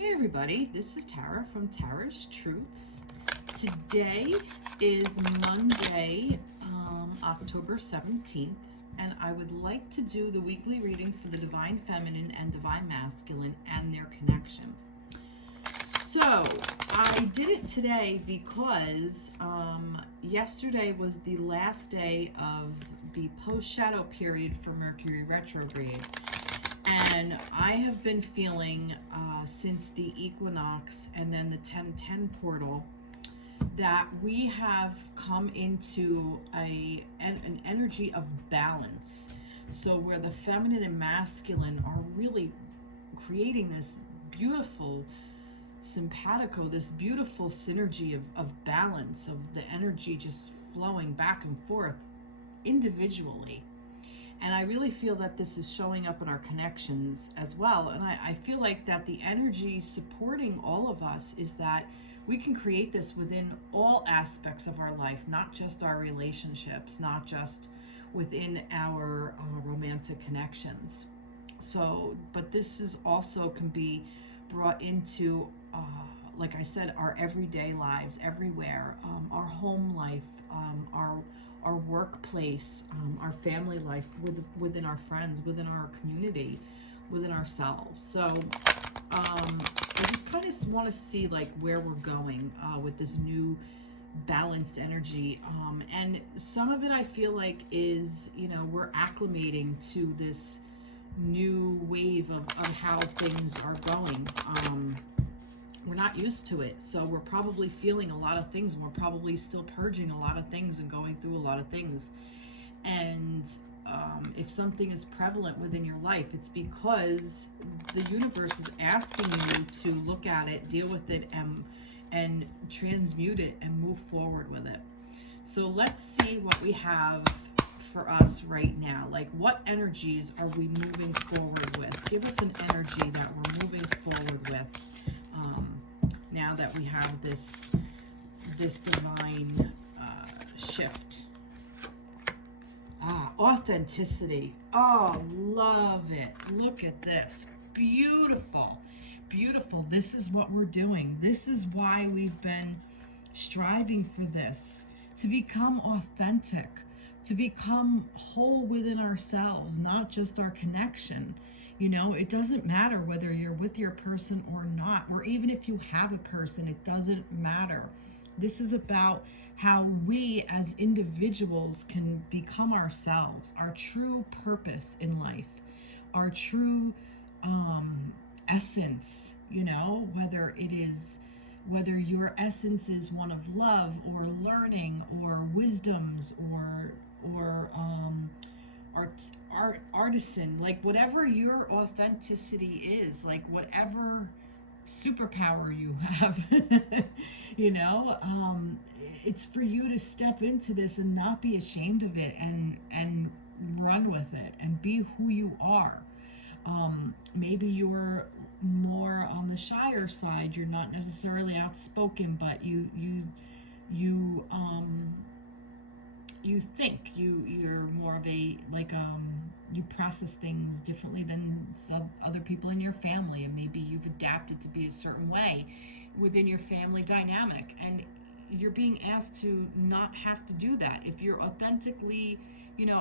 Hey everybody, this is Tara from Tara's Truths. Today is Monday, October 17th, and I would like to do the weekly reading for the Divine Feminine and Divine Masculine and their connection. So, I did it today because yesterday was the last day of the post-shadow period for Mercury retrograde. And I have been feeling since the equinox and then the 1010 portal that we have come into an energy of balance. So where the feminine and masculine are really creating this beautiful simpatico, this beautiful synergy of balance, of the energy just flowing back and forth individually. And I really feel that this is showing up in our connections as well. And I feel like that the energy supporting all of us is that we can create this within all aspects of our life, not just our relationships, not just within our romantic connections. So, but this is also can be brought into, like I said, our everyday lives, everywhere, our home life, our workplace, our family life, within our friends, within our community, within ourselves. So I just kind of want to see like where we're going with this new balanced energy. And some of it I feel like is, we're acclimating to this new wave of how things are going. We're not used to it, so we're probably feeling a lot of things, and we're probably still purging a lot of things and going through a lot of things. And if something is prevalent within your life, it's because the universe is asking you to look at it, deal with it, and transmute it and move forward with it. So let's see what we have for us right now. Like, what energies are we moving forward with? Give us an energy that we're moving forward with. Now that we have this divine shift. Authenticity. Oh, love it. Look at this. Beautiful. Beautiful. This is what we're doing. This is why we've been striving for this. To become authentic. To become whole within ourselves, not just our connection. It doesn't matter whether you're with your person or not, or even if you have a person, it doesn't matter. This is about how we as individuals can become ourselves, our true purpose in life, our true essence, whether your essence is one of love or learning or wisdoms or artisan, like whatever your authenticity is, like whatever superpower you have, it's for you to step into this and not be ashamed of it and run with it and be who you are. Maybe you're more on the shyer side, you're not necessarily outspoken, but you think you're more of a you process things differently than some other people in your family, and maybe you've adapted to be a certain way within your family dynamic, and you're being asked to not have to do that. If you're authentically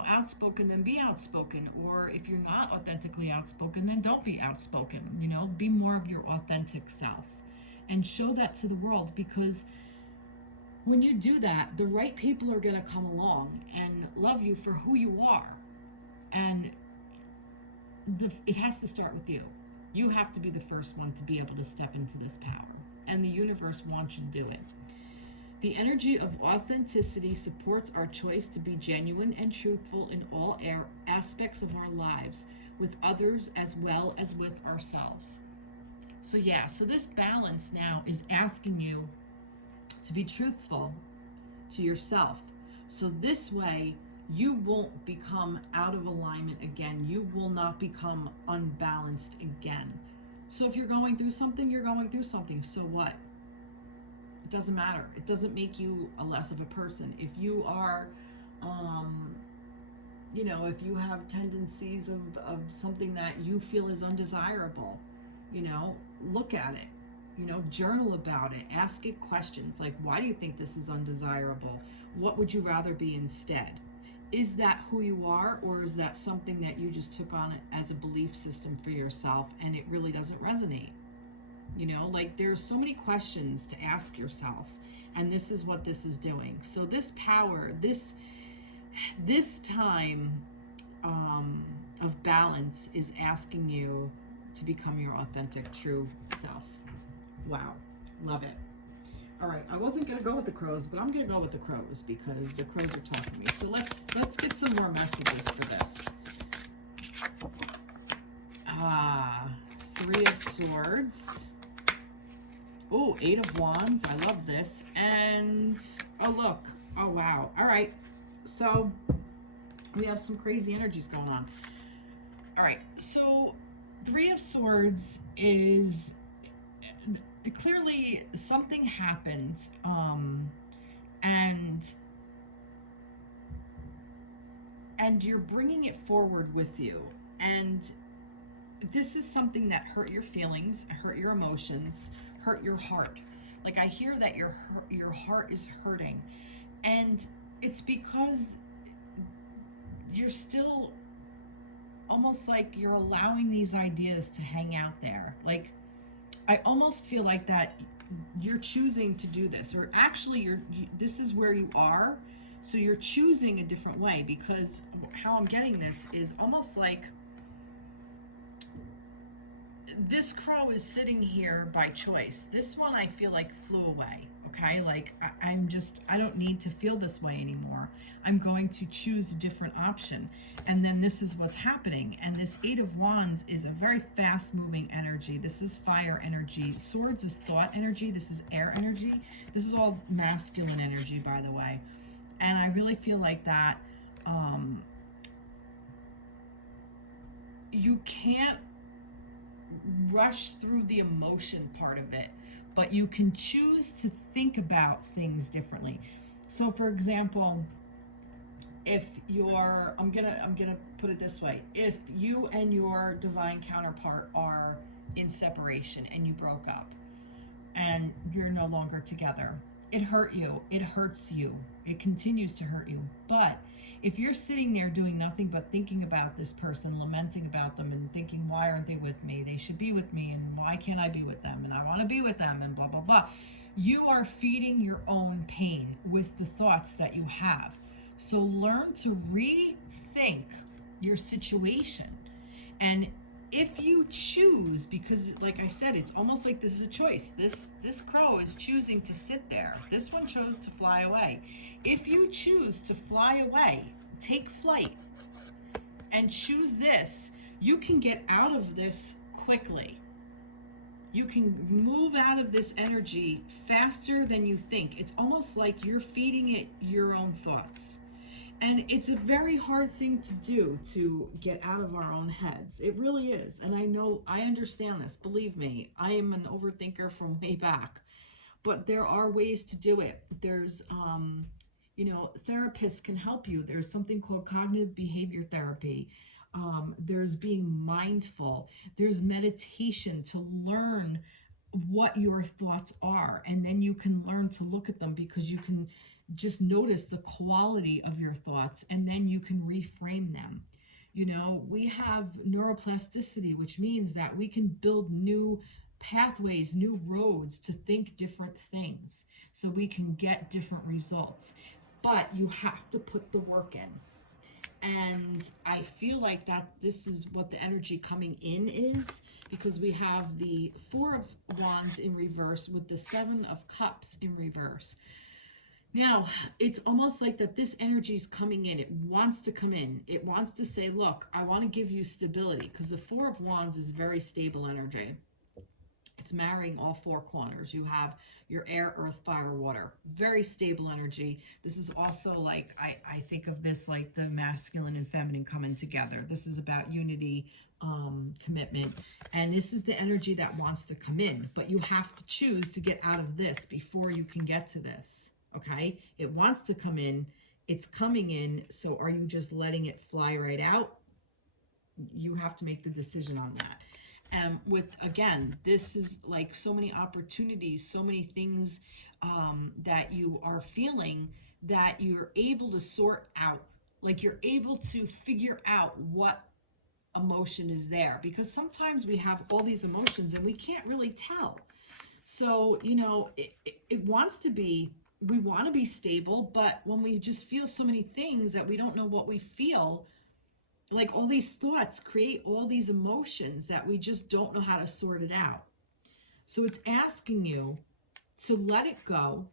outspoken, then be outspoken, or if you're not authentically outspoken, then don't be outspoken. Be more of your authentic self and show that to the world, because when you do that, the right people are going to come along and love you for who you are. And it has to start with you. You have to be the first one to be able to step into this power. And the universe wants you to do it. The energy of authenticity supports our choice to be genuine and truthful in all aspects of our lives, with others as well as with ourselves. So this balance now is asking you to be truthful to yourself. So this way, you won't become out of alignment again. You will not become unbalanced again. So if you're going through something, you're going through something. So what? It doesn't matter. It doesn't make you a less of a person. If you are, if you have tendencies of something that you feel is undesirable, look at it, you know, journal about it, ask it questions like, why do you think this is undesirable? What would you rather be instead? Is that who you are, or is that something that you just took on as a belief system for yourself and it really doesn't resonate? You know, like there's so many questions to ask yourself, and this is what this is doing. So this power, this time of balance is asking you to become your authentic, true self. Wow, love it. All right, I wasn't gonna go with the crows, but I'm gonna go with the crows because the crows are talking to me. So let's get some more messages for this. Three of Swords. Oh, Eight of Wands. I love this. And oh look. Oh wow. All right. So we have some crazy energies going on. All right. So Three of Swords is clearly something happened, and you're bringing it forward with you, and this is something that hurt your feelings, hurt your emotions, hurt your heart. Like I hear that your heart is hurting, and it's because you're still almost like you're allowing these ideas to hang out there. Like I almost feel like that you're choosing to do this, or actually this is where you are, so you're choosing a different way, because how I'm getting this is almost like this crow is sitting here by choice. This one I feel like flew away. Okay, like I don't need to feel this way anymore. I'm going to choose a different option. And then this is what's happening. And this Eight of Wands is a very fast moving energy. This is fire energy. Swords is thought energy. This is air energy. This is all masculine energy, by the way. And I really feel like that you can't rush through the emotion part of it, but you can choose to think about things differently. So for example, if you're I'm gonna put it this way, if you and your divine counterpart are in separation and you broke up and you're no longer together, it hurt you, it hurts you, it continues to hurt you. But if you're sitting there doing nothing but thinking about this person, lamenting about them and thinking, why aren't they with me? They should be with me, and why can't I be with them? And I want to be with them, and blah, blah, blah. You are feeding your own pain with the thoughts that you have. So learn to rethink your situation. And if you choose, because like I said, it's almost like this is a choice. This crow is choosing to sit there. This one chose to fly away. If you choose to fly away, take flight and choose this, you can get out of this quickly. You can move out of this energy faster than you think. It's almost like you're feeding it your own thoughts. And it's a very hard thing to do, to get out of our own heads. It really is. And I know, I understand this. Believe me, I am an overthinker from way back. But there are ways to do it. There's, therapists can help you. There's something called cognitive behavior therapy. There's being mindful. There's meditation to learn what your thoughts are. And then you can learn to look at them, because you can just notice the quality of your thoughts, and then you can reframe them. You know, we have neuroplasticity, which means that we can build new pathways, new roads to think different things, so we can get different results. But you have to put the work in. And I feel like that this is what the energy coming in is, because we have the Four of Wands in reverse with the Seven of Cups in reverse. Now, it's almost like that this energy is coming in. It wants to come in. It wants to say, look, I want to give you stability, because the Four of Wands is very stable energy. It's marrying all four corners. You have your air, earth, fire, water. Very stable energy. This is also like, I think of this like the masculine and feminine coming together. This is about unity, commitment. And this is the energy that wants to come in. But you have to choose to get out of this before you can get to this. Okay? It wants to come in. It's coming in. So are you just letting it fly right out? You have to make the decision on that. With, again, this is like so many opportunities, so many things that you are feeling that you're able to sort out. Like you're able to figure out what emotion is there, because sometimes we have all these emotions and we can't really tell. So, it wants to be, we want to be stable, but when we just feel so many things that we don't know what we feel, like all these thoughts create all these emotions that we just don't know how to sort it out. So it's asking you to let it go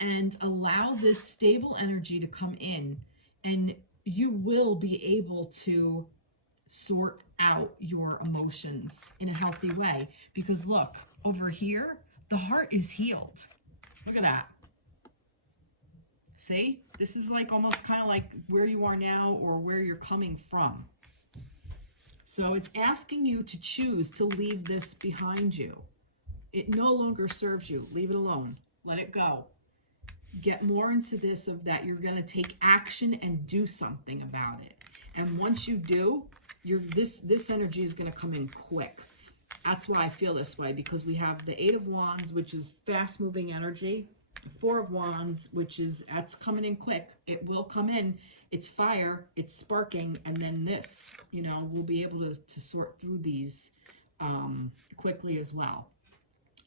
and allow this stable energy to come in, and you will be able to sort out your emotions in a healthy way. Because look, over here, the heart is healed. Look at that. See? This is like almost kind of like where you are now or where you're coming from. So it's asking you to choose to leave this behind you. It no longer serves you. Leave it alone. Let it go. Get more into this of that you're going to take action and do something about it. And once you do, this energy is going to come in quick. That's why I feel this way, because we have the Eight of Wands, which is fast moving energy. Four of Wands, which is, that's coming in quick. It will come in. It's fire. It's sparking. And then this, we'll be able to sort through these quickly as well.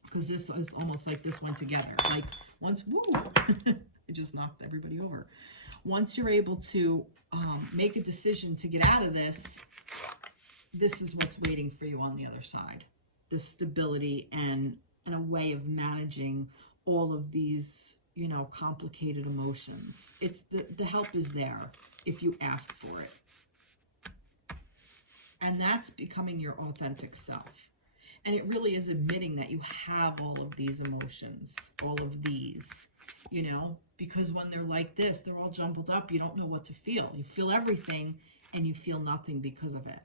Because this is almost like this one together. Like once, woo, it just knocked everybody over. Once you're able to make a decision to get out of this, this is what's waiting for you on the other side. The stability and a way of managing all of these, complicated emotions. It's the help is there if you ask for it. And that's becoming your authentic self. And it really is admitting that you have all of these emotions, all of these, because when they're like this, they're all jumbled up. You don't know what to feel. You feel everything and you feel nothing because of it.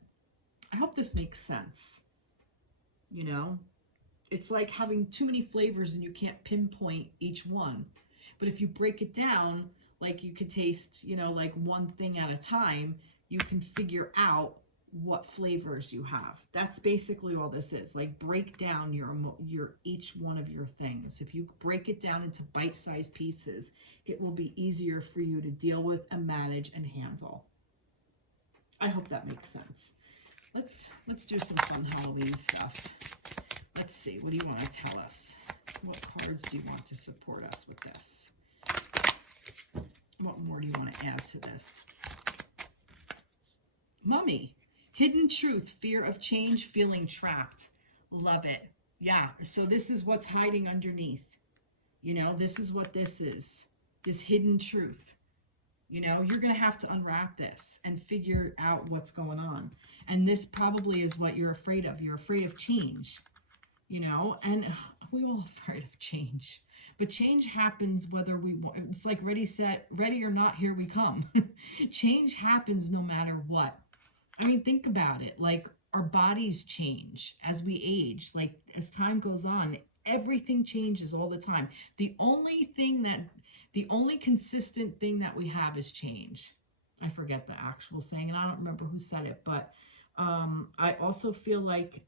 I hope this makes sense. It's like having too many flavors and you can't pinpoint each one. But if you break it down, like you could taste, like one thing at a time, you can figure out what flavors you have. That's basically all this is. Like break down your each one of your things. If you break it down into bite-sized pieces, it will be easier for you to deal with and manage and handle. I hope that makes sense. Let's do some fun Halloween stuff. Let's see, what do you want to tell us? What cards do you want to support us with this? What more do you want to add to this? Mummy, hidden truth, fear of change, feeling trapped. Love it. Yeah, so this is what's hiding underneath. This is what this is. This hidden truth. You're going to have to unwrap this and figure out what's going on. And this probably is what you're afraid of. You're afraid of change. And we all afraid of change. But change happens whether we want. It's like ready, set, ready or not, here we come. Change happens no matter what. I mean, think about it. Like our bodies change as we age. Like as time goes on, everything changes all the time. The only consistent thing that we have is change. I forget the actual saying, and I don't remember who said it, but I also feel like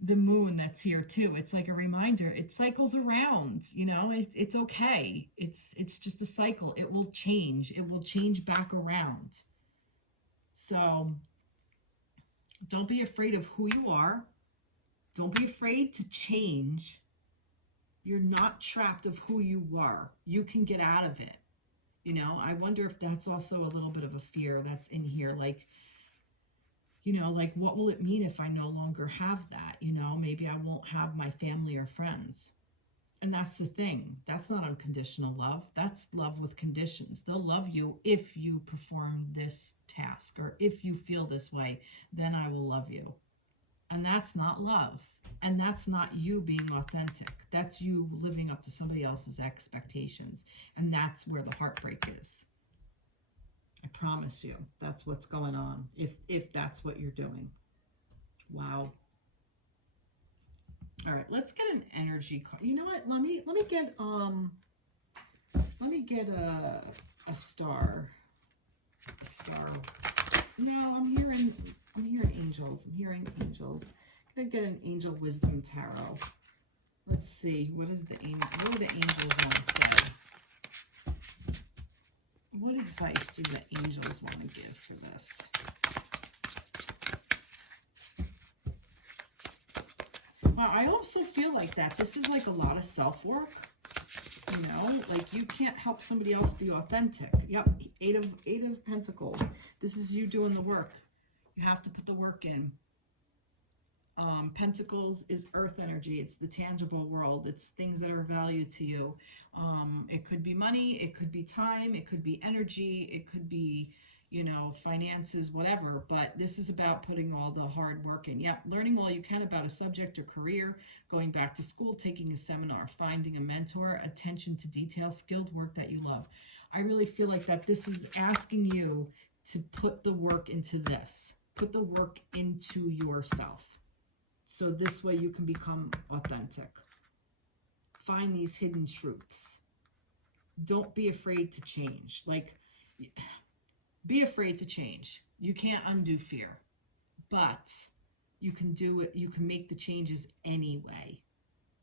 the moon that's here too. It's like a reminder. It cycles around, it's okay. It's just a cycle. It will change. It will change back around. So don't be afraid of who you are. Don't be afraid to change. You're not trapped of who you were. You can get out of it. I wonder if that's also a little bit of a fear that's in here. Like, like what will it mean if I no longer have that? Maybe I won't have my family or friends. And that's the thing. That's not unconditional love. That's love with conditions. They'll love you if you perform this task, or if you feel this way, then I will love you. And that's not love. And that's not you being authentic. That's you living up to somebody else's expectations. And that's where the heartbreak is. I promise you, that's what's going on, if that's what you're doing. Wow. All right, let's get an energy card. You know what? Let me get a star. A star. No, I'm hearing I'm hearing angels. I'm hearing angels. I'm going to get an angel wisdom tarot. Let's see. What do the angels want to say? What advice do the angels want to give for this? Well, I also feel like that this is like a lot of self-work. You know, like you can't help somebody else be authentic. Yep, Eight of Pentacles. This is you doing the work. You have to put the work in. Pentacles is earth energy. It's the tangible world. It's things that are of value to you. It could be money. It could be time. It could be energy. It could be, you know, finances, whatever. But this is about putting all the hard work in. Yeah, learning all you can about a subject or career, going back to school, taking a seminar, finding a mentor, attention to detail, skilled work that you love. I really feel like that this is asking you to put the work into this. Put the work into yourself. So this way you can become authentic. Find these hidden truths. Don't be afraid to change. Like, be afraid to change. You can't undo fear, but you can do it. You can make the changes anyway.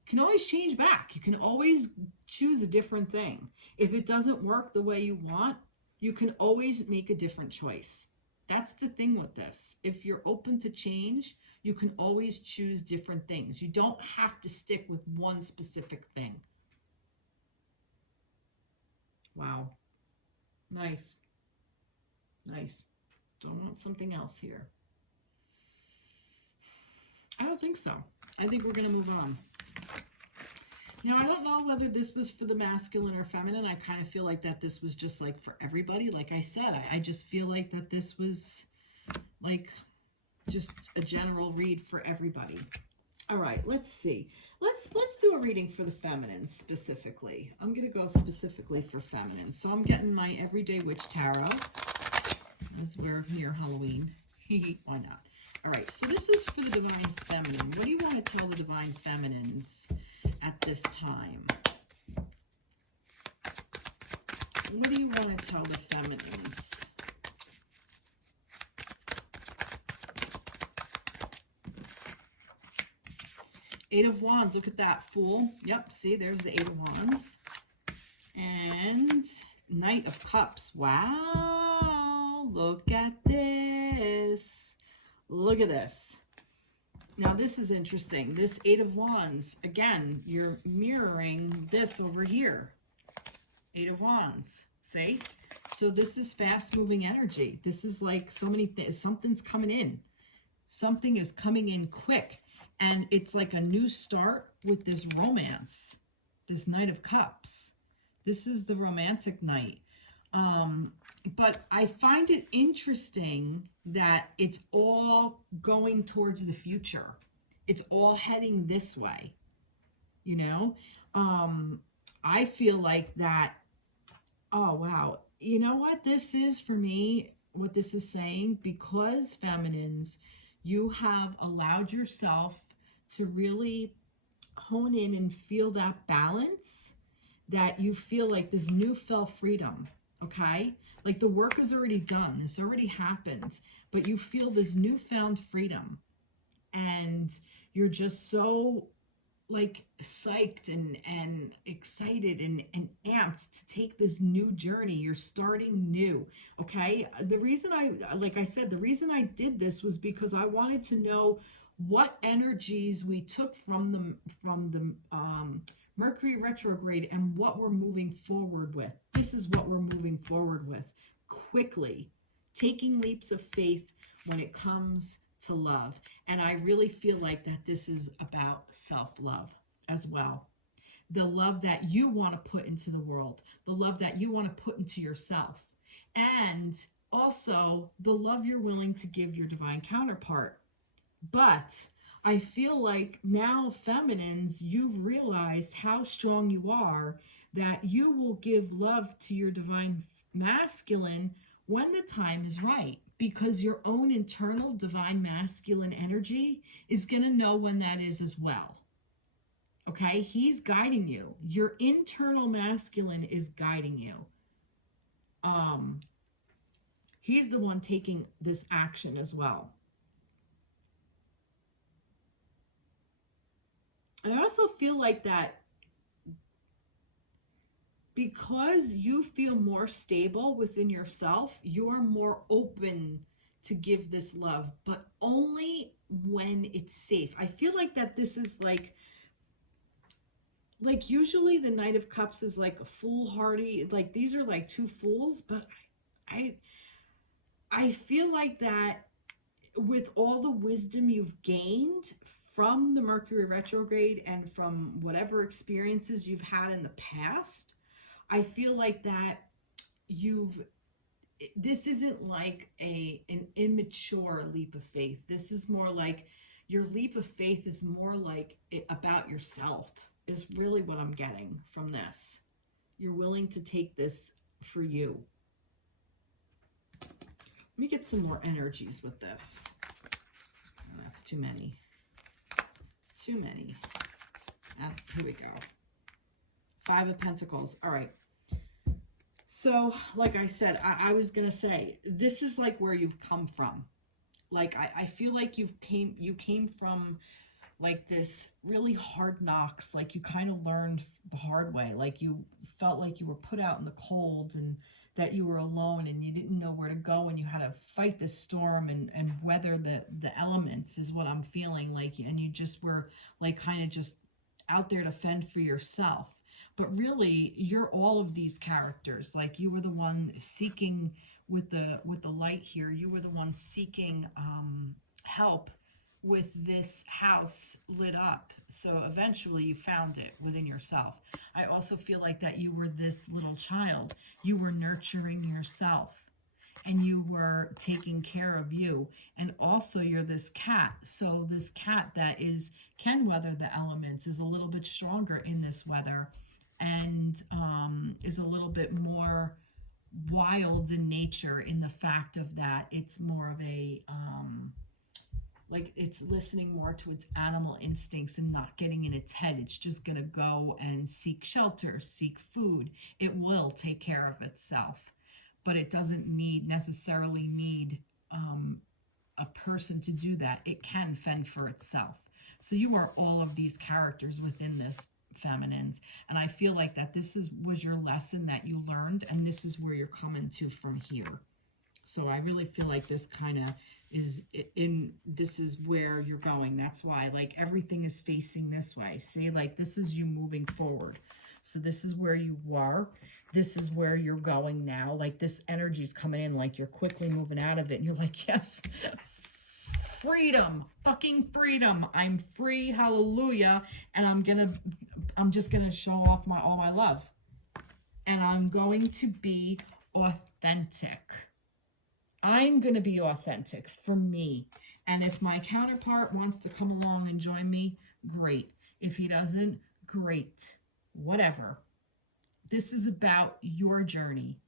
You can always change back. You can always choose a different thing. If it doesn't work the way you want, you can always make a different choice. That's the thing with this. If you're open to change, you can always choose different things. You don't have to stick with one specific thing. Wow. Nice. Nice. Don't want something else here. I don't think so. I think we're going to move on. Now, I don't know whether this was for the masculine or feminine. I kind of feel like that this was just like for everybody. Like I said, I just feel like that this was like just a general read for everybody. All right, let's see. Let's do a reading for the feminines specifically. I'm going to go specifically for feminine. So I'm getting my Everyday Witch Tarot, as we're near Halloween. Why not? All right, so this is for the Divine Feminine. What do you want to tell the Divine Feminines at this time? What do you want to tell the feminines? Eight of Wands, look at that, Fool. Yep, see, there's the Eight of Wands. And Knight of Cups. Wow, look at this. Look at this. Now, this is interesting. This Eight of Wands, again, you're mirroring this over here. Eight of Wands, see? So this is fast-moving energy. This is like so many things. Something's coming in. Something is coming in quick. And it's like a new start with this romance, this Knight of Cups. This is the romantic night. But I find it interesting that it's all going towards the future. It's all heading this way, you know? I feel like that, oh, wow. You know what this is for me, what this is saying? Because feminines, you have allowed yourself to really hone in and feel that balance, that you feel like this newfound freedom, okay? Like the work is already done. This already happened, but you feel this newfound freedom and you're just so like psyched and excited and amped to take this new journey. You're starting new, okay? The reason like I said, the reason I did this was because I wanted to know what energies we took from the Mercury retrograde and what we're moving forward with. This is what we're moving forward with quickly, taking leaps of faith when it comes to love. And I really feel like that this is about self-love as well. The love that you want to put into the world, the love that you want to put into yourself, and also the love you're willing to give your divine counterpart. But I feel like now, feminines, you've realized how strong you are, that you will give love to your divine masculine when the time is right, because your own internal divine masculine energy is going to know when that is as well. Okay? He's guiding you. Your internal masculine is guiding you. He's the one taking this action as well. And I also feel like that because you feel more stable within yourself, you're more open to give this love, but only when it's safe. I feel like that this is like usually the Knight of Cups is like a foolhardy, like these are like two fools, but I I feel like that with all the wisdom you've gained from the Mercury retrograde and from whatever experiences you've had in the past, I feel like that you've this isn't like an immature leap of faith. This is more like your leap of faith is more like about yourself is really what I'm getting from this. You're willing to take this for you. Let me get some more energies with this. Oh, that's too many. Too many. Here we go. 5 of Pentacles. All right. So, like I said, I was going to say, this is like where you've come from. Like, I feel like you came from like this really hard knocks. Like you kind of learned the hard way. Like you felt like you were put out in the cold and that you were alone and you didn't know where to go and you had to fight the storm and weather the elements is what I'm feeling like. And you just were like kind of just out there to fend for yourself. But really, you're all of these characters. Like you were the one seeking with the light here. You were the one seeking help with this house lit up. So eventually you found it within yourself. I also feel like that you were this little child. You were nurturing yourself and you were taking care of you. And also you're this cat. So this cat that can weather the elements is a little bit stronger in this weather and is a little bit more wild in nature in the fact of that it's more of a like it's listening more to its animal instincts and not getting in its head. It's just going to go and seek shelter, seek food. It will take care of itself, but it doesn't necessarily need a person to do that. It can fend for itself. So you are all of these characters within this feminines, and I feel like that was your lesson that you learned, and this is where you're coming to from here. So I really feel like this kind of this is where you're going. That's why like everything is facing this way. See, like this is you moving forward. So this is where you were. This is where you're going now. Like this energy is coming in, like you're quickly moving out of it. And you're like, yes, freedom, fucking freedom. I'm free, hallelujah. And I'm just gonna show off all my love. And I'm going to be authentic. I'm going to be authentic for me. And if my counterpart wants to come along and join me, great. If he doesn't, great. Whatever. This is about your journey,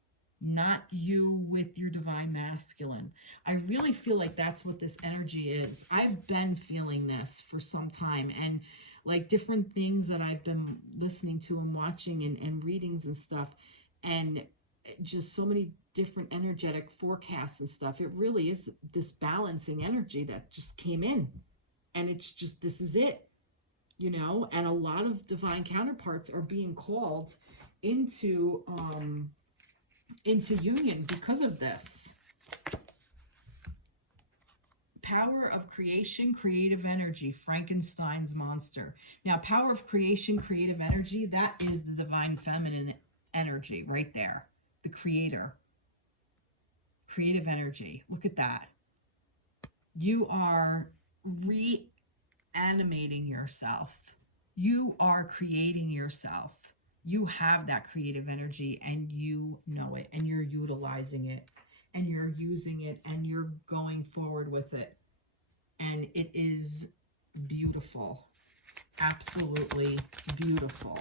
not you with your divine masculine. I really feel like that's what this energy is. I've been feeling this for some time, and like different things that I've been listening to and watching and readings and stuff, and just so many different energetic forecasts and stuff. It really is this balancing energy that just came in, and it's just, this is it, you know. And a lot of divine counterparts are being called into union because of this. Power of creation, creative energy, Frankenstein's monster. Now, power of creation, creative energy, that is the divine feminine energy right there. The creator. Creative energy. Look at that. You are reanimating yourself. You are creating yourself. You have that creative energy and you know it and you're utilizing it and you're using it and you're going forward with it. And it is beautiful. Absolutely beautiful.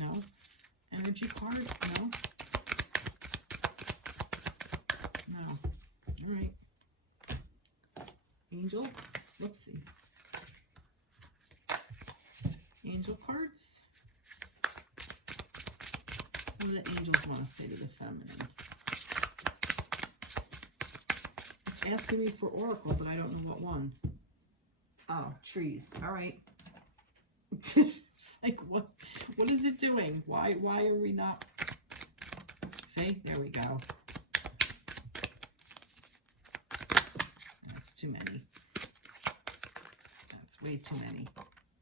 No? Energy card? No? No. All right. Angel? Whoopsie. Angel cards? What do the angels want to say to the feminine? asking me for oracle, but I don't know what one. Oh, trees. All right. It's like, what is it doing? Why are we not? See, there we go. That's too many. That's way too many.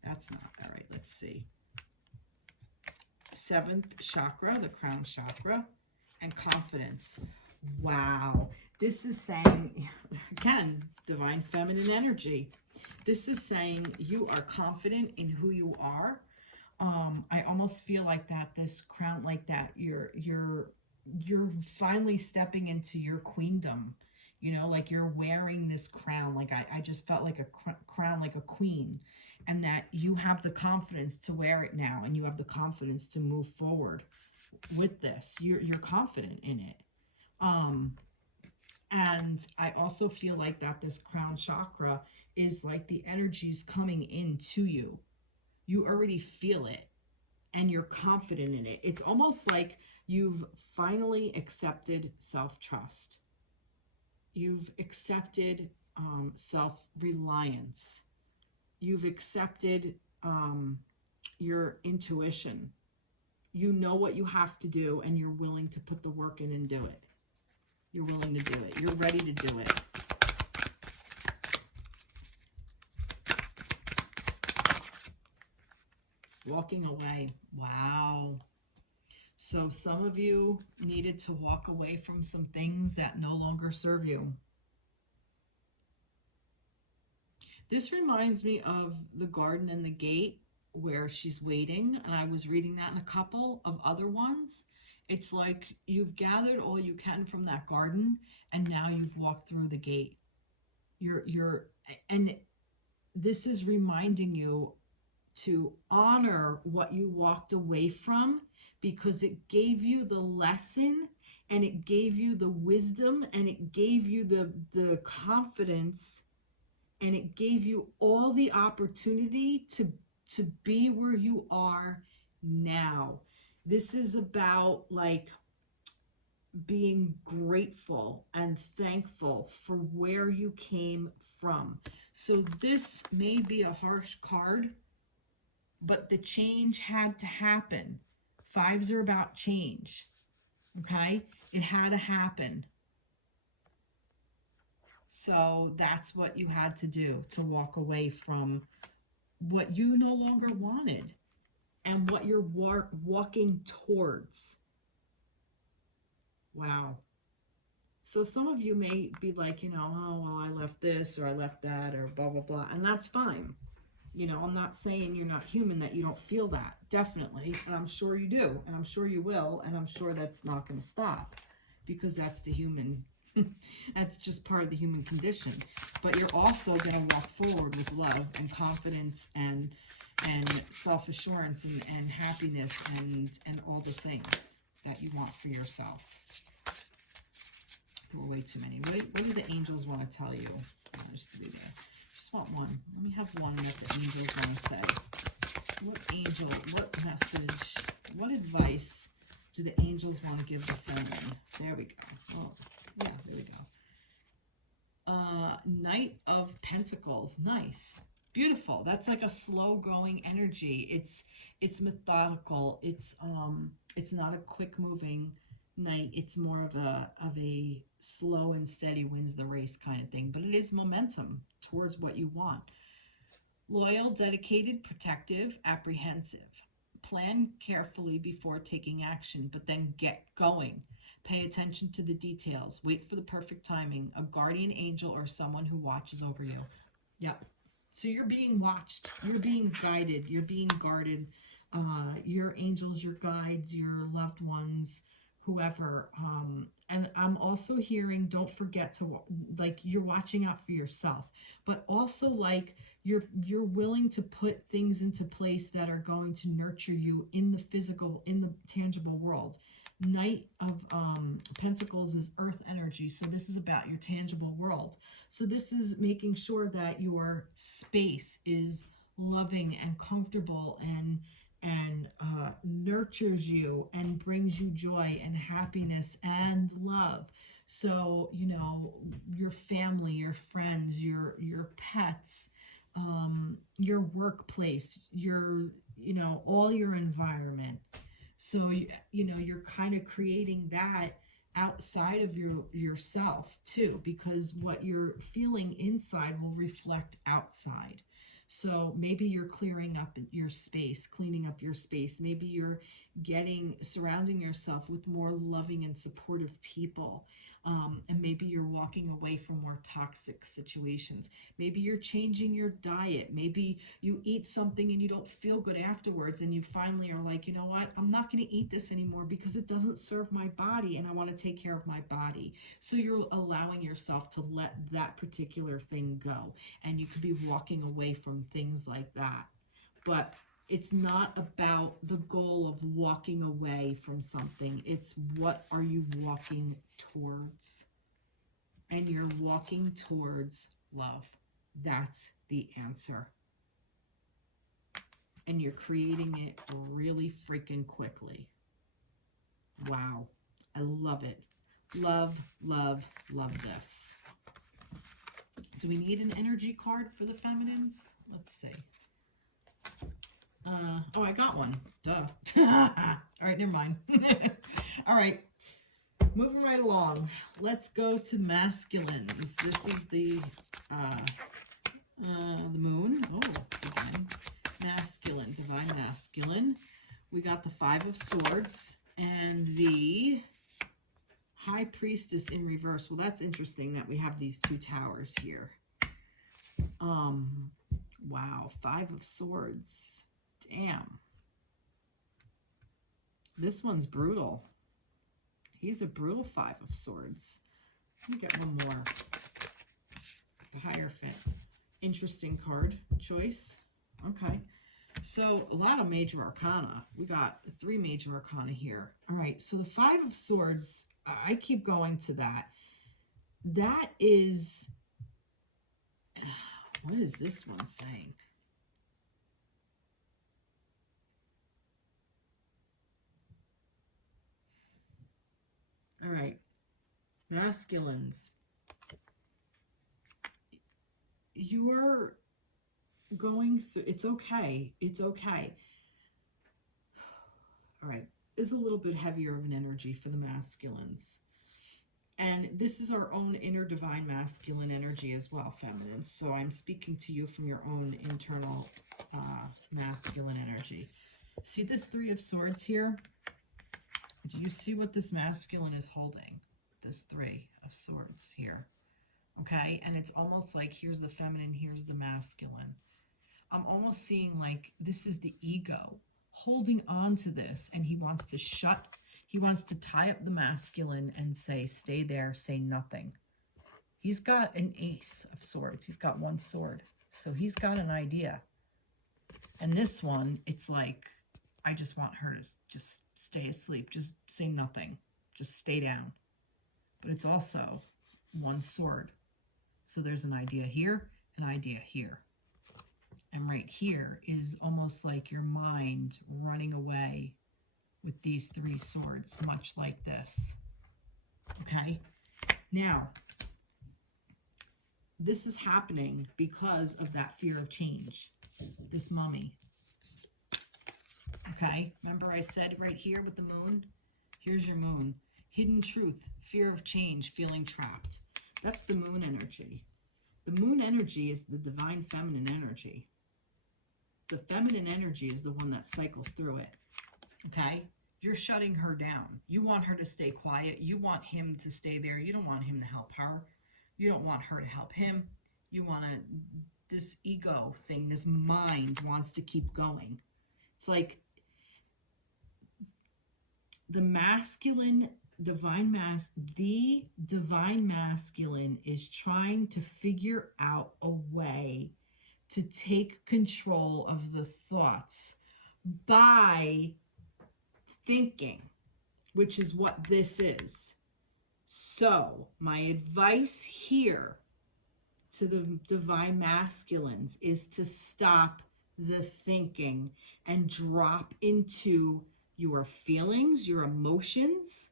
That's not. All right, let's see. 7th chakra, the crown chakra, and confidence. Wow. This is saying, again, divine feminine energy. This is saying you are confident in who you are. I almost feel like that, this crown, like that, you're finally stepping into your queendom. You know, like you're wearing this crown. Like I just felt like a crown, like a queen, and that you have the confidence to wear it now, and you have the confidence to move forward with this. You're confident in it. And I also feel like that this crown chakra is like the energy's coming into you. You already feel it and you're confident in it. It's almost like you've finally accepted self-trust. You've accepted self-reliance. You've accepted your intuition. You know what you have to do, and you're willing to put the work in and do it. You're willing to do it. You're ready to do it. Walking away. Wow. So some of you needed to walk away from some things that no longer serve you. This reminds me of the garden and the gate where she's waiting, and I was reading that in a couple of other ones. It's like you've gathered all you can from that garden, and now you've walked through the gate. And this is reminding you to honor what you walked away from, because it gave you the lesson, and it gave you the wisdom, and it gave you the confidence, and it gave you all the opportunity to be where you are now. This is about like being grateful and thankful for where you came from. So this may be a harsh card, but the change had to happen. Fives are about change. Okay? It had to happen. So that's what you had to do, to walk away from what you no longer wanted and what you're walking towards. Wow. So some of you may be like, you know, oh, well, I left this or I left that or blah, blah, blah. And that's fine. You know, I'm not saying you're not human, that you don't feel that. Definitely. And I'm sure you do. And I'm sure you will. And I'm sure that's not going to stop, because that's the human. That's just part of the human condition. But you're also going to walk forward with love and confidence and self-assurance and happiness and all the things that you want for yourself. There were way too many. What do the angels want to tell you? Just want one. Let me have one that the angels want to say. What angel, what message, what advice do the angels want to give the family? There we go. Oh, yeah, there we go. Knight of Pentacles. Nice. Beautiful. That's like a slow going energy. It's methodical. It's not a quick moving knight. It's more of a slow and steady wins the race kind of thing, but it is momentum towards what you want. Loyal, dedicated, protective, apprehensive. Plan carefully before taking action, but then get going. Pay attention to the details. Wait for the perfect timing. A guardian angel or someone who watches over you. Yep. So you're being watched. You're being guided. You're being guarded. Your angels, your guides, your loved ones, whoever. And I'm also hearing, don't forget to, like, you're watching out for yourself, but also like you're willing to put things into place that are going to nurture you in the physical, in the tangible world. Knight of Pentacles is earth energy, so this is about your tangible world. So this is making sure that your space is loving and comfortable and nurtures you and brings you joy and happiness and love. So, you know, your family, your friends, your pets, your workplace, your, you know, all your environment. So you know, you're kind of creating that outside of yourself too, because what you're feeling inside will reflect outside. So maybe you're clearing up your space, cleaning up your space. Maybe you're surrounding yourself with more loving and supportive people. And maybe you're walking away from more toxic situations. Maybe you're changing your diet. Maybe you eat something and you don't feel good afterwards, and you finally are like, you know what, I'm not going to eat this anymore because it doesn't serve my body and I want to take care of my body. So you're allowing yourself to let that particular thing go, and you could be walking away from things like that. But it's not about the goal of walking away from something. It's what are you walking towards? And you're walking towards love. That's the answer. And you're creating it really freaking quickly. Wow. I love it. Love, love, love this. Do we need an energy card for the feminines? Let's see. Oh, I got one. Duh. All right, never mind. All right, moving right along. Let's go to masculines. This is the moon. Oh, again, masculine, divine masculine. We got the Five of Swords and the High Priestess in reverse. Well, that's interesting that we have these two towers here. Wow, Five of Swords. Damn. This one's brutal. He's a brutal Five of Swords. Let me get one more. The Hierophant. Interesting card choice. Okay. So a lot of major arcana. We got 3 major arcana here. All right. So the Five of Swords, I keep going to that. That is, what is this one saying? All right, masculines, you're going through, it's okay. It's okay. All right, is a little bit heavier of an energy for the masculines. And this is our own inner divine masculine energy as well, feminines. So I'm speaking to you from your own internal masculine energy. See this Three of Swords here? Do you see what this masculine is holding? This Three of Swords here. Okay, and it's almost like here's the feminine, here's the masculine. I'm almost seeing like this is the ego holding on to this, and he wants to tie up the masculine and say, stay there, say nothing. He's got an Ace of Swords. He's got 1 sword. So he's got an idea. And this one, it's like, I just want her to just stay asleep. Just say nothing. Just stay down. But it's also 1 sword. So there's an idea here, an idea here. And right here is almost like your mind running away with these 3 swords, much like this. Okay? Now, this is happening because of that fear of change. This mummy. Okay? Remember I said right here with the moon? Here's your moon. Hidden truth, fear of change, feeling trapped. That's the moon energy. The moon energy is the divine feminine energy. The feminine energy is the one that cycles through it. Okay? You're shutting her down. You want her to stay quiet. You want him to stay there. You don't want him to help her. You don't want her to help him. You want to, this ego thing, this mind wants to keep going. It's like the masculine, the divine masculine is trying to figure out a way to take control of the thoughts by thinking, which is what this is. So my advice here to the divine masculines is to stop the thinking and drop into your feelings, your emotions,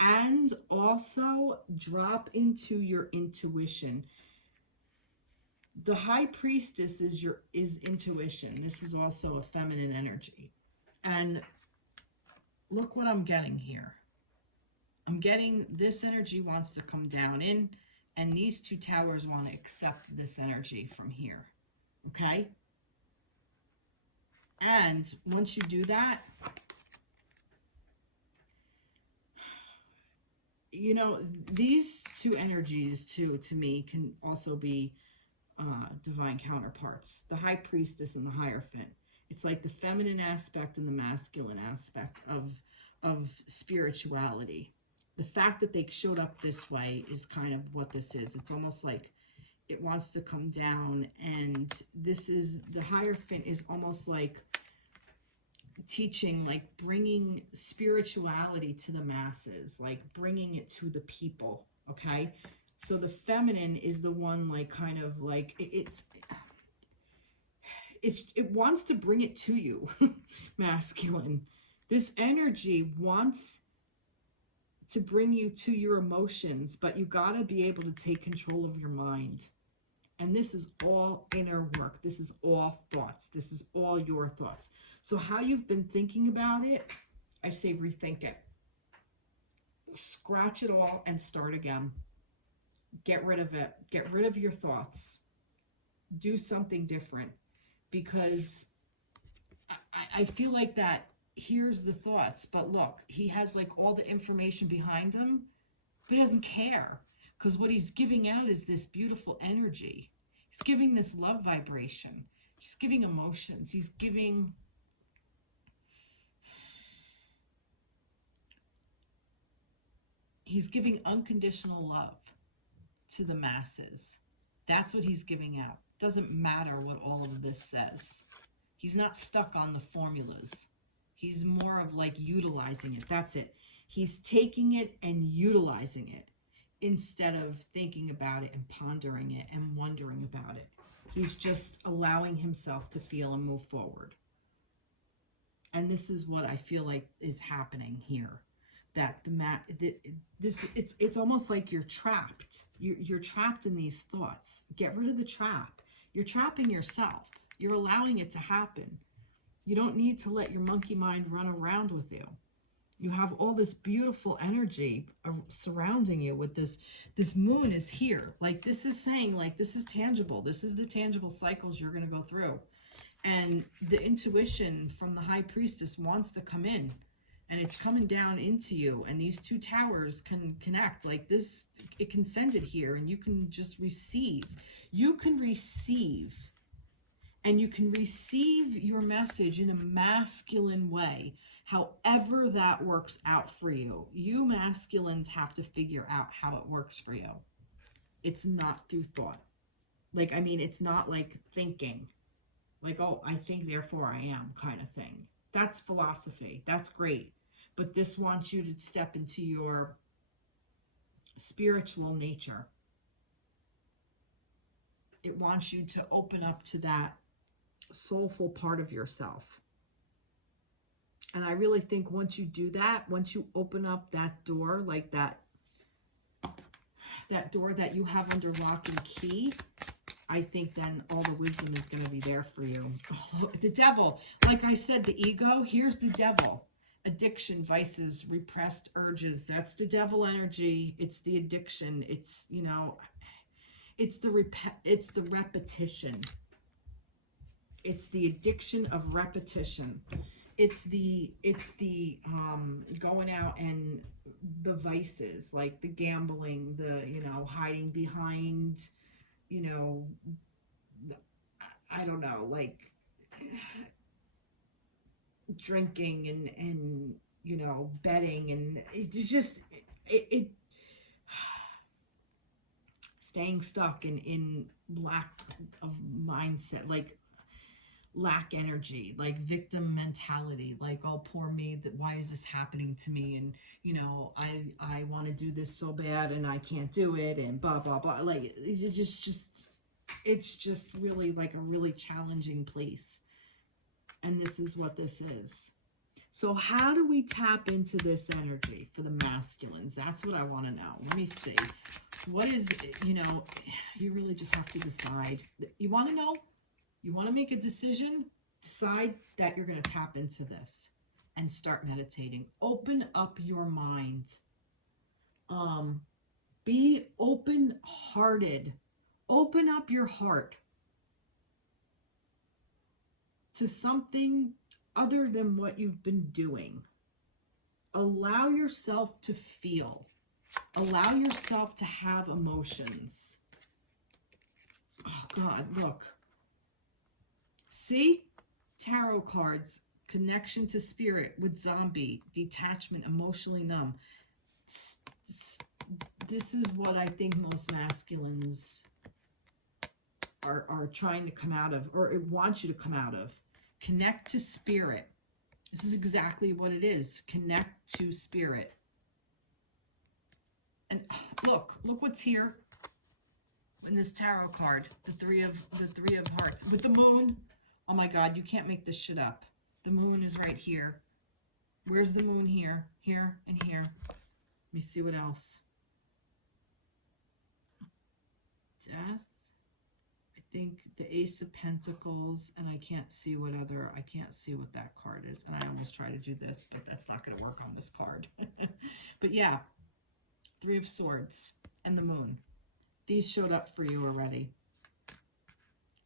and also drop into your intuition. The high priestess is intuition. This is also a feminine energy. And look what I'm getting here. I'm getting this energy wants to come down in, and these two towers want to accept this energy from here. Okay? And once you do that, you know, these two energies to me can also be divine counterparts. The high priestess and the Hierophant. It's like the feminine aspect and the masculine aspect of spirituality. The fact that they showed up this way is kind of what this is. It's almost like it wants to come down, and this is, the Hierophant is almost like teaching, like bringing spirituality to the masses, like bringing it to the people. Okay, so the feminine is the one, like kind of like it wants to bring it to you. Masculine, this energy wants to bring you to your emotions, but you got to be able to take control of your mind. And this is all inner work. This is all thoughts. This is all your thoughts. So how you've been thinking about it, I say rethink it. Scratch it all and start again. Get rid of it. Get rid of your thoughts. Do something different. Because I feel like that, here's the thoughts, but look, he has like all the information behind him, but he doesn't care. Because what he's giving out is this beautiful energy. He's giving this love vibration. He's giving emotions. He's giving unconditional love to the masses. That's what he's giving out. Doesn't matter what all of this says. He's not stuck on the formulas. He's more of like utilizing it. That's it. He's taking it and utilizing it, instead of thinking about it and pondering it and wondering about it. He's just allowing himself to feel and move forward. And this is what I feel like is happening here. That it's almost like you're trapped. You're trapped in these thoughts. Get rid of the trap. You're trapping yourself. You're allowing it to happen. You don't need to let your monkey mind run around with you. You have all this beautiful energy surrounding you with this moon is here. Like this is saying, like, this is tangible. This is the tangible cycles you're going to go through. And the intuition from the high priestess wants to come in, and it's coming down into you. And these two towers can connect like this. It can send it here, and you can just receive. You can receive, and you can receive your message in a masculine way. However that works out for you. You masculines have to figure out how it works for you. It's not through thought. Like, I mean, it's not like thinking. Like, oh, I think, therefore I am kind of thing. That's philosophy. That's great. But this wants you to step into your spiritual nature. It wants you to open up to that soulful part of yourself. And I really think once you do that, once you open up that door, like that door that you have under lock and key, I think then all the wisdom is going to be there for you. Oh, the devil, like I said, the ego, here's the devil. Addiction, vices, repressed urges. That's the devil energy. It's the addiction. It's, you know, it's the repetition. It's the addiction of repetition. It's the going out and the vices, like the gambling, the, you know, hiding behind, you know, I don't know, like drinking and you know, betting, and it's just it staying stuck in lack of mindset, like lack energy, like victim mentality, like, oh, poor me, that why is this happening to me, and you know, I want to do this so bad and I can't do it, and blah blah blah. Like it's just really like a really challenging place. And this is what this is. So how do we tap into this energy for the masculines? That's what I want to know. Let me see. What is, you know, you really just have to decide. You want to know? You want to make a decision? Decide that you're going to tap into this and start meditating. Open up your mind. Be open-hearted. Open up your heart to something other than what you've been doing. Allow yourself to feel. Allow yourself to have emotions. Oh God, look. See? Tarot cards, connection to spirit with zombie, detachment, emotionally numb. This is what I think most masculines are trying to come out of, or it wants you to come out of. Connect to spirit. This is exactly what it is. Connect to spirit. And look what's here in this tarot card. The three of hearts with the moon. Oh my God, you can't make this shit up. The moon is right here. Where's the moon? Here, here, and here. Let me see what else. Death. I think the Ace of Pentacles, and I can't see what that card is. And I almost try to do this, but that's not going to work on this card. But yeah, Three of Swords and the moon. These showed up for you already.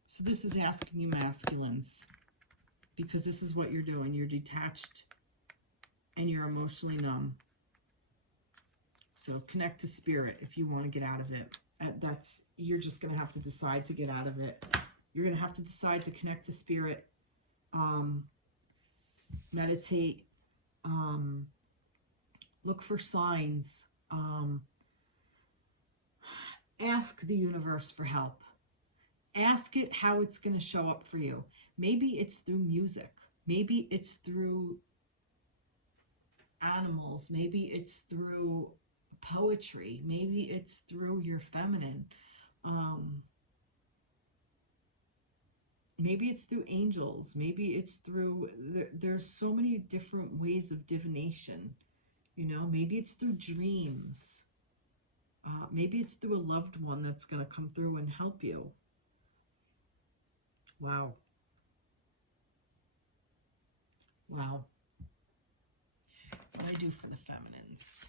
So this is asking you masculines, because this is what you're doing. You're detached and you're emotionally numb. So connect to spirit if you want to get out of it. You're just going to have to decide to get out of it. You're going to have to decide to connect to spirit, meditate, look for signs, ask the universe for help. Ask it how it's going to show up for you. Maybe it's through music. Maybe it's through animals. Maybe it's through poetry. Maybe it's through your feminine. Maybe it's through angels. Maybe it's through, there's so many different ways of divination. You know, maybe it's through dreams. Maybe it's through a loved one that's going to come through and help you. Wow. Wow. What do I do for the feminines?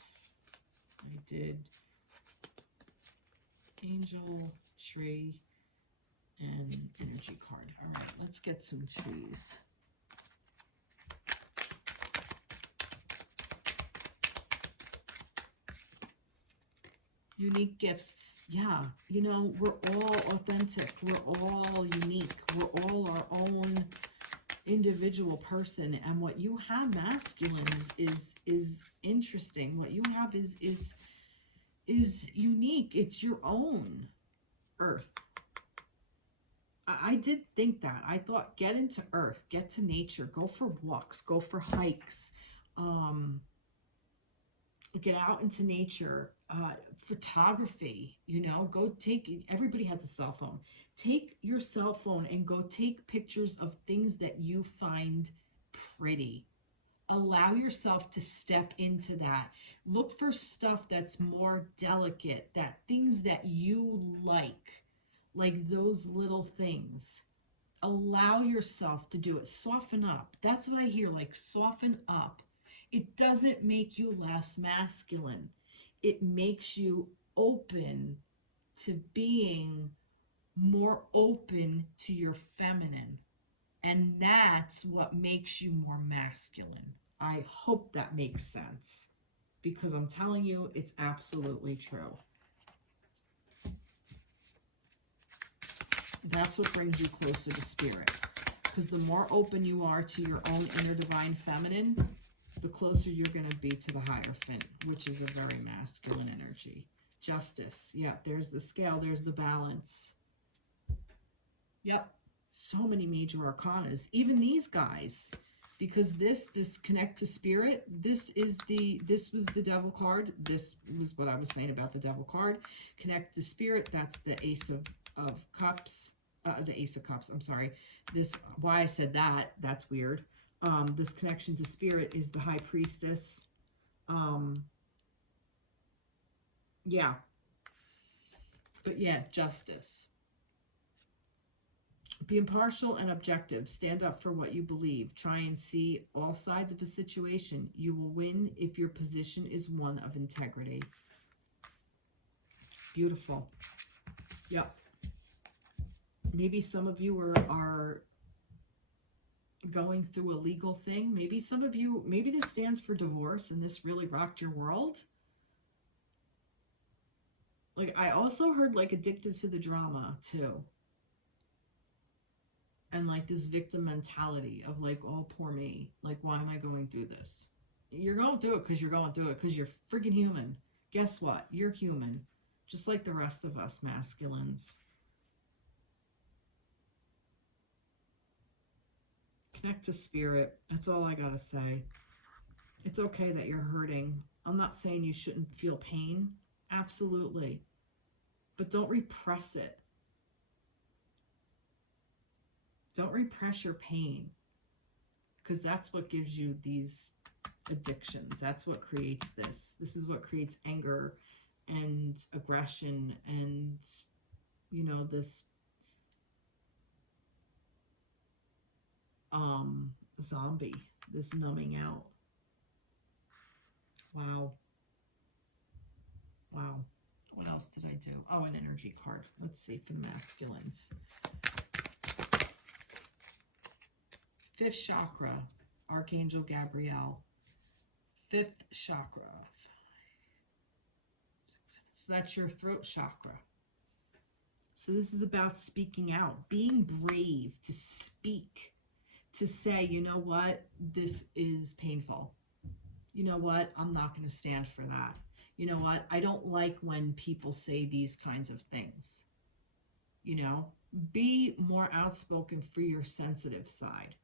I did angel, tree, and energy card. All right, let's get some trees. Unique gifts. Yeah, you know, we're all authentic. We're all unique. We're all our own individual person. And what you have, masculine, is interesting. What you have is unique. It's your own earth. I did think that. I thought, get into earth, get to nature, go for walks, go for hikes, get out into nature, photography, you know, go take, everybody has a cell phone. Take your cell phone and go take pictures of things that you find pretty. Allow yourself to step into that. Look for stuff that's more delicate, that things that you like those little things. Allow yourself to do it. Soften up. That's what I hear, like soften up. It doesn't make you less masculine. It makes you open to being more open to your feminine. And that's what makes you more masculine. I hope that makes sense, because I'm telling you, it's absolutely true. That's what brings you closer to spirit. Because the more open you are to your own inner divine feminine, the closer you're going to be to the Hierophant, which is a very masculine energy. Justice. Yeah, there's the scale. There's the balance. Yep. So many major arcanas. Even these guys. Because this connect to spirit, this was the devil card. This was what I was saying about the devil card. Connect to spirit, that's the ace of cups. The ace of cups, I'm sorry. Why I said that, that's weird. This connection to spirit is the high priestess. Yeah. But yeah, justice. Be impartial and objective. Stand up for what you believe. Try and see all sides of a situation. You will win if your position is one of integrity. Beautiful. Yep. Maybe some of you are going through a legal thing. Maybe some of you, maybe this stands for divorce and this really rocked your world. Like, I also heard like addicted to the drama too. And like this victim mentality of like, oh, poor me. Like, why am I going through this? You're going through it because you're going through it because you're freaking human. Guess what? You're human. Just like the rest of us masculines. Connect to spirit. That's all I gotta say. It's okay that you're hurting. I'm not saying you shouldn't feel pain. Absolutely. But don't repress it. Don't repress your pain. Because that's what gives you these addictions. That's what creates this. This is what creates anger and aggression and, you know, this zombie, this numbing out. Wow. Wow. What else did I do? Oh, an energy card. Let's see for the masculines. Fifth chakra, Archangel Gabriel. Fifth chakra. So that's your throat chakra. So this is about speaking out, being brave to speak, to say, you know what, this is painful. You know what, I'm not going to stand for that. You know what, I don't like when people say these kinds of things. You know, be more outspoken for your sensitive side.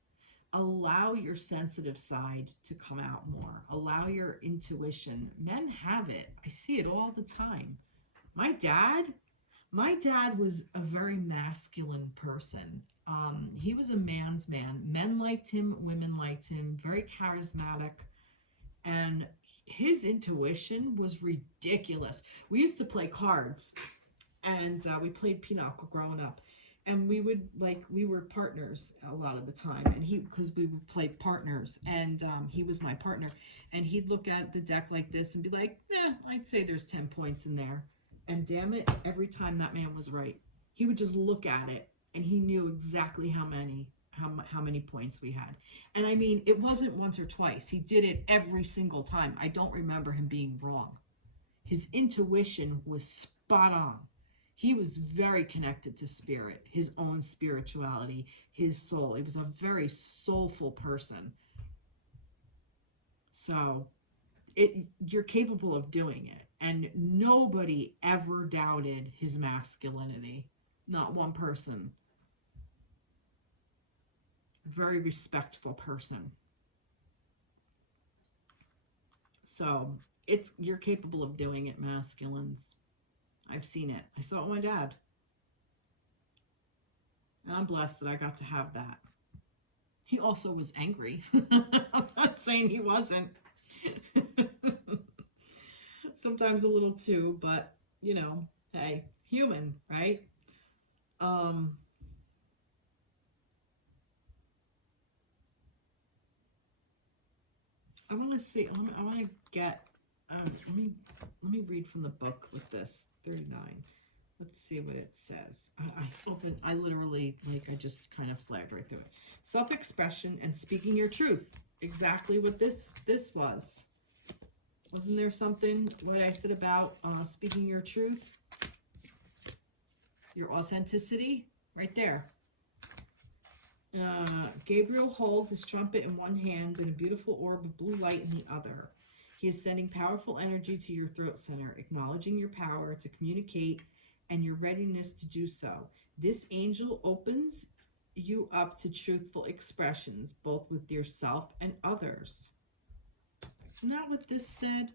Allow your sensitive side to come out more. Allow your intuition. Men have it. I see it all the time. My dad was a very masculine person. He was a man's man. Men liked him, women liked him, very charismatic. And his intuition was ridiculous. We used to play cards, and we played pinochle growing up. And we were partners a lot of the time. And because we would play partners, and he was my partner. And he'd look at the deck like this and be like, I'd say there's 10 points in there. And damn it, every time that man was right. He would just look at it, and he knew exactly how many points we had. And I mean, it wasn't once or twice. He did it every single time. I don't remember him being wrong. His intuition was spot on. He was very connected to spirit, his own spirituality, his soul. He was a very soulful person. So you're capable of doing it. And nobody ever doubted his masculinity. Not one person. Very respectful person. So you're capable of doing it, masculines. I've seen it. I saw it with my dad. And I'm blessed that I got to have that. He also was angry. I'm not saying he wasn't. Sometimes a little too, but, you know, hey, human, right? I want to see, I want to get, let me read from the book with this, 39. Let's see what it says. I literally, I just kind of flagged right through it. Self-expression and speaking your truth. Exactly what this was. Wasn't there something, what I said about speaking your truth? Your authenticity? Right there. Gabriel holds his trumpet in one hand and a beautiful orb of blue light in the other. He is sending powerful energy to your throat center, acknowledging your power to communicate and your readiness to do so. This angel opens you up to truthful expressions, both with yourself and others. Isn't that what this said?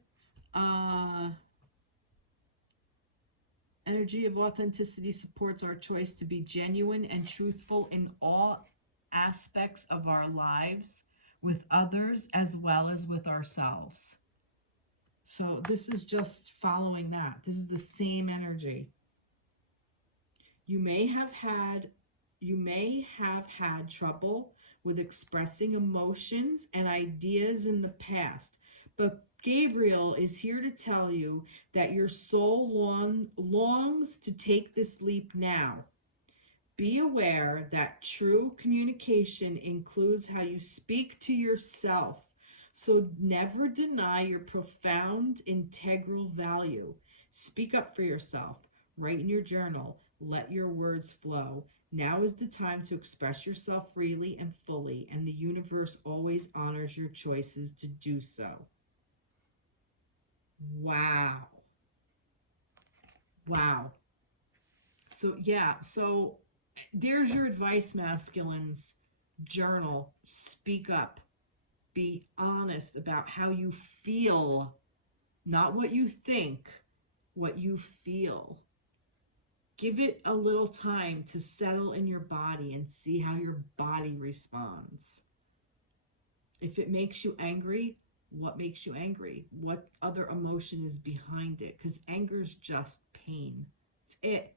Energy of authenticity supports our choice to be genuine and truthful in all aspects of our lives. with others as well as with ourselves. So this is just following that. This is the same energy. You may have had trouble with expressing emotions and ideas in the past, but Gabriel is here to tell you that your soul longs to take this leap now. Be aware that true communication includes how you speak to yourself. So never deny your profound integral value. Speak up for yourself. Write in your journal. Let your words flow. Now is the time to express yourself freely and fully, and the universe always honors your choices to do so. Wow. Wow. So, yeah, so there's your advice, masculines. Journal. Speak up. Be honest about how you feel, not what you think, what you feel. Give it a little time to settle in your body and see how your body responds. If it makes you angry, what makes you angry? What other emotion is behind it? Because anger is just pain. It's it.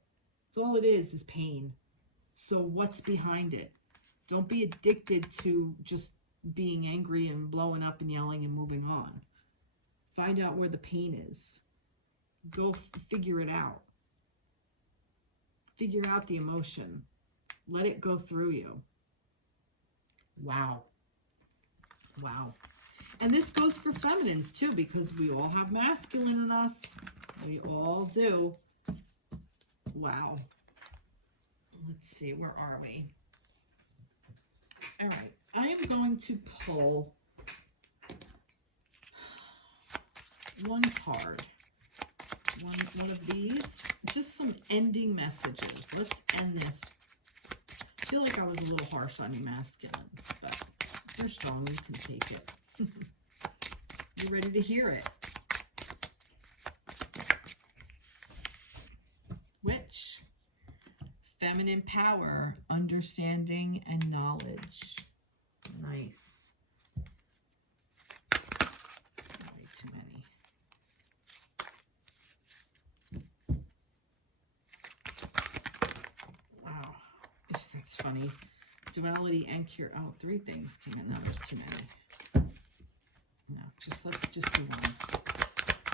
It's all it is pain. So what's behind it? Don't be addicted to just being angry and blowing up and yelling and moving on. Find out where the pain is. Go figure it out. Figure out the emotion. Let it go through you. Wow. Wow. And this goes for feminines too, because we all have masculine in us. We all do. Wow. Let's see, where are we? All right, I am going to pull one card, one of these, just some ending messages. Let's end this. I feel like I was a little harsh on you masculines, but if you're strong, you can take it. You ready to hear it? Which? Feminine power, understanding, and knowledge. Nice. Way too many. Wow. That's funny. Duality and cure. Oh, 3 things came in. No, there's too many. No, let's just do one.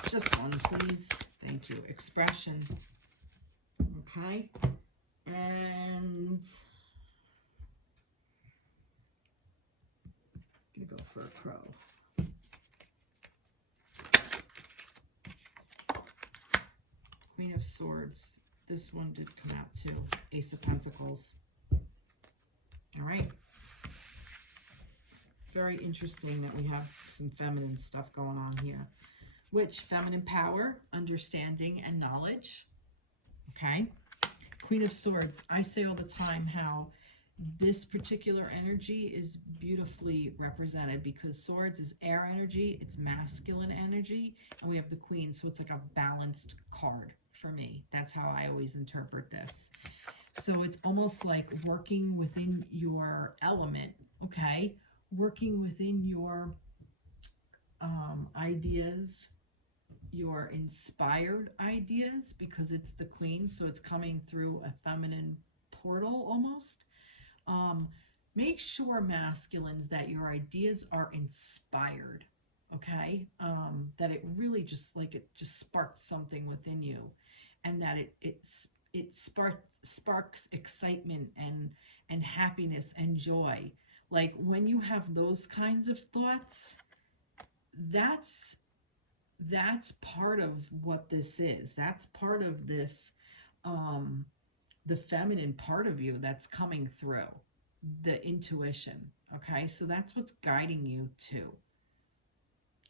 Just one, please. Thank you. Expression. Okay. And I'm gonna go for a crow. Queen of Swords. This one did come out too. Ace of Pentacles. All right. Very interesting that we have some feminine stuff going on here. Which? Feminine power, understanding, and knowledge. Okay. Queen of Swords. I say all the time how this particular energy is beautifully represented because swords is air energy, it's masculine energy, and we have the queen, so it's like a balanced card for me. That's how I always interpret this. So it's almost like working within your element, okay? Working within your ideas, your inspired ideas, because it's the queen, so it's coming through a feminine portal almost. Make sure, masculines, that your ideas are inspired, okay? That it really just sparks something within you, and that it sparks excitement and happiness and joy. Like when you have those kinds of thoughts, that's part of what this is. That's part of this, the feminine part of you that's coming through, the intuition, okay? So that's what's guiding you too.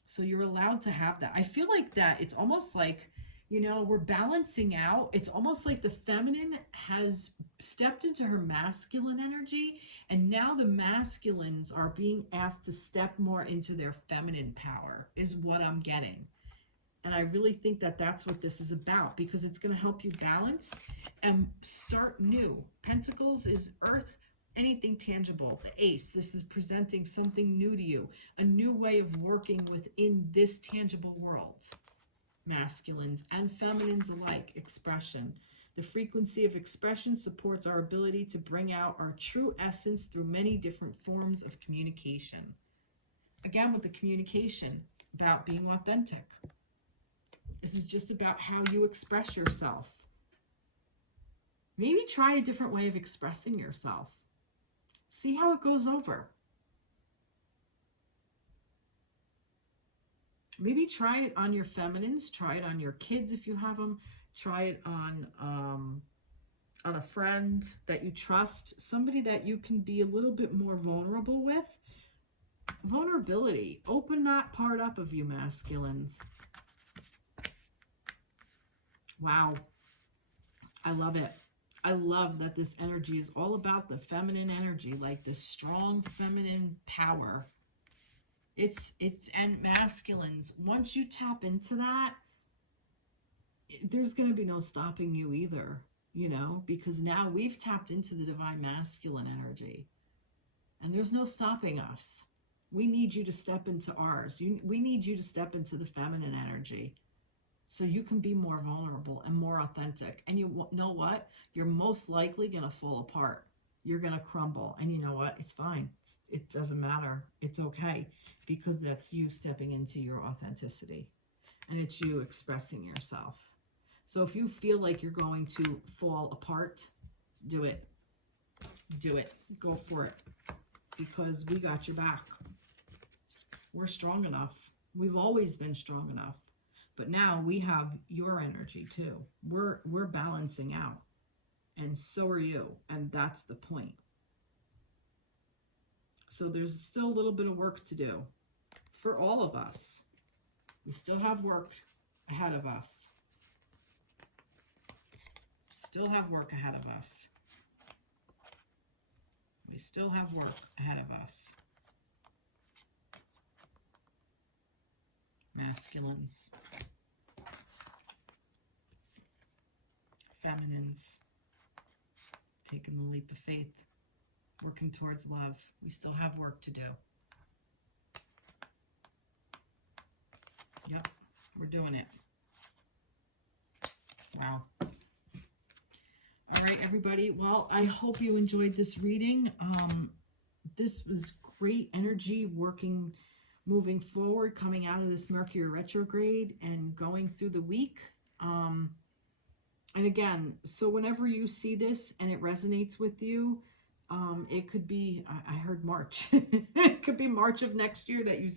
So you're allowed to have that. I feel like that it's almost like, we're balancing out. It's almost like the feminine has stepped into her masculine energy, and now the masculines are being asked to step more into their feminine power, is what I'm getting. And I really think that that's what this is about, because it's going to help you balance and start new. Pentacles is earth, anything tangible. The Ace, this is presenting something new to you, a new way of working within this tangible world. Masculines and feminines alike, expression. The frequency of expression supports our ability to bring out our true essence through many different forms of communication. Again, with the communication, about being authentic. This is just about how you express yourself. Maybe try a different way of expressing yourself. See how it goes over. Maybe try it on your feminines. Try it on your kids if you have them. Try it on a friend that you trust. Somebody that you can be a little bit more vulnerable with. Vulnerability. Open that part up of you, masculines. Wow. I love it. I love that this energy is all about the feminine energy, like the strong feminine power. And masculines, once you tap into that, there's going to be no stopping you either, you know, because now we've tapped into the divine masculine energy and there's no stopping us. We need you to step into ours. We need you to step into the feminine energy so you can be more vulnerable and more authentic. And you know what? You're most likely going to fall apart. You're going to crumble. And you know what? It's fine. It doesn't matter. It's okay, because that's you stepping into your authenticity and it's you expressing yourself. So if you feel like you're going to fall apart, do it. Do it. Go for it, because we got your back. We're strong enough. We've always been strong enough. But now we have your energy too. We're balancing out. And so are you. And that's the point. So there's still a little bit of work to do for all of us. We still have work ahead of us. Still have work ahead of us. We still have work ahead of us. Masculines. Feminines. Taking the leap of faith. Working towards love. We still have work to do. Yep, we're doing it. Wow. All right, everybody. Well, I hope you enjoyed this reading. This was great energy working, moving forward, coming out of this Mercury retrograde and going through the week. And again, so whenever you see this and it resonates with you, it could be, I heard March. It could be March of next year that you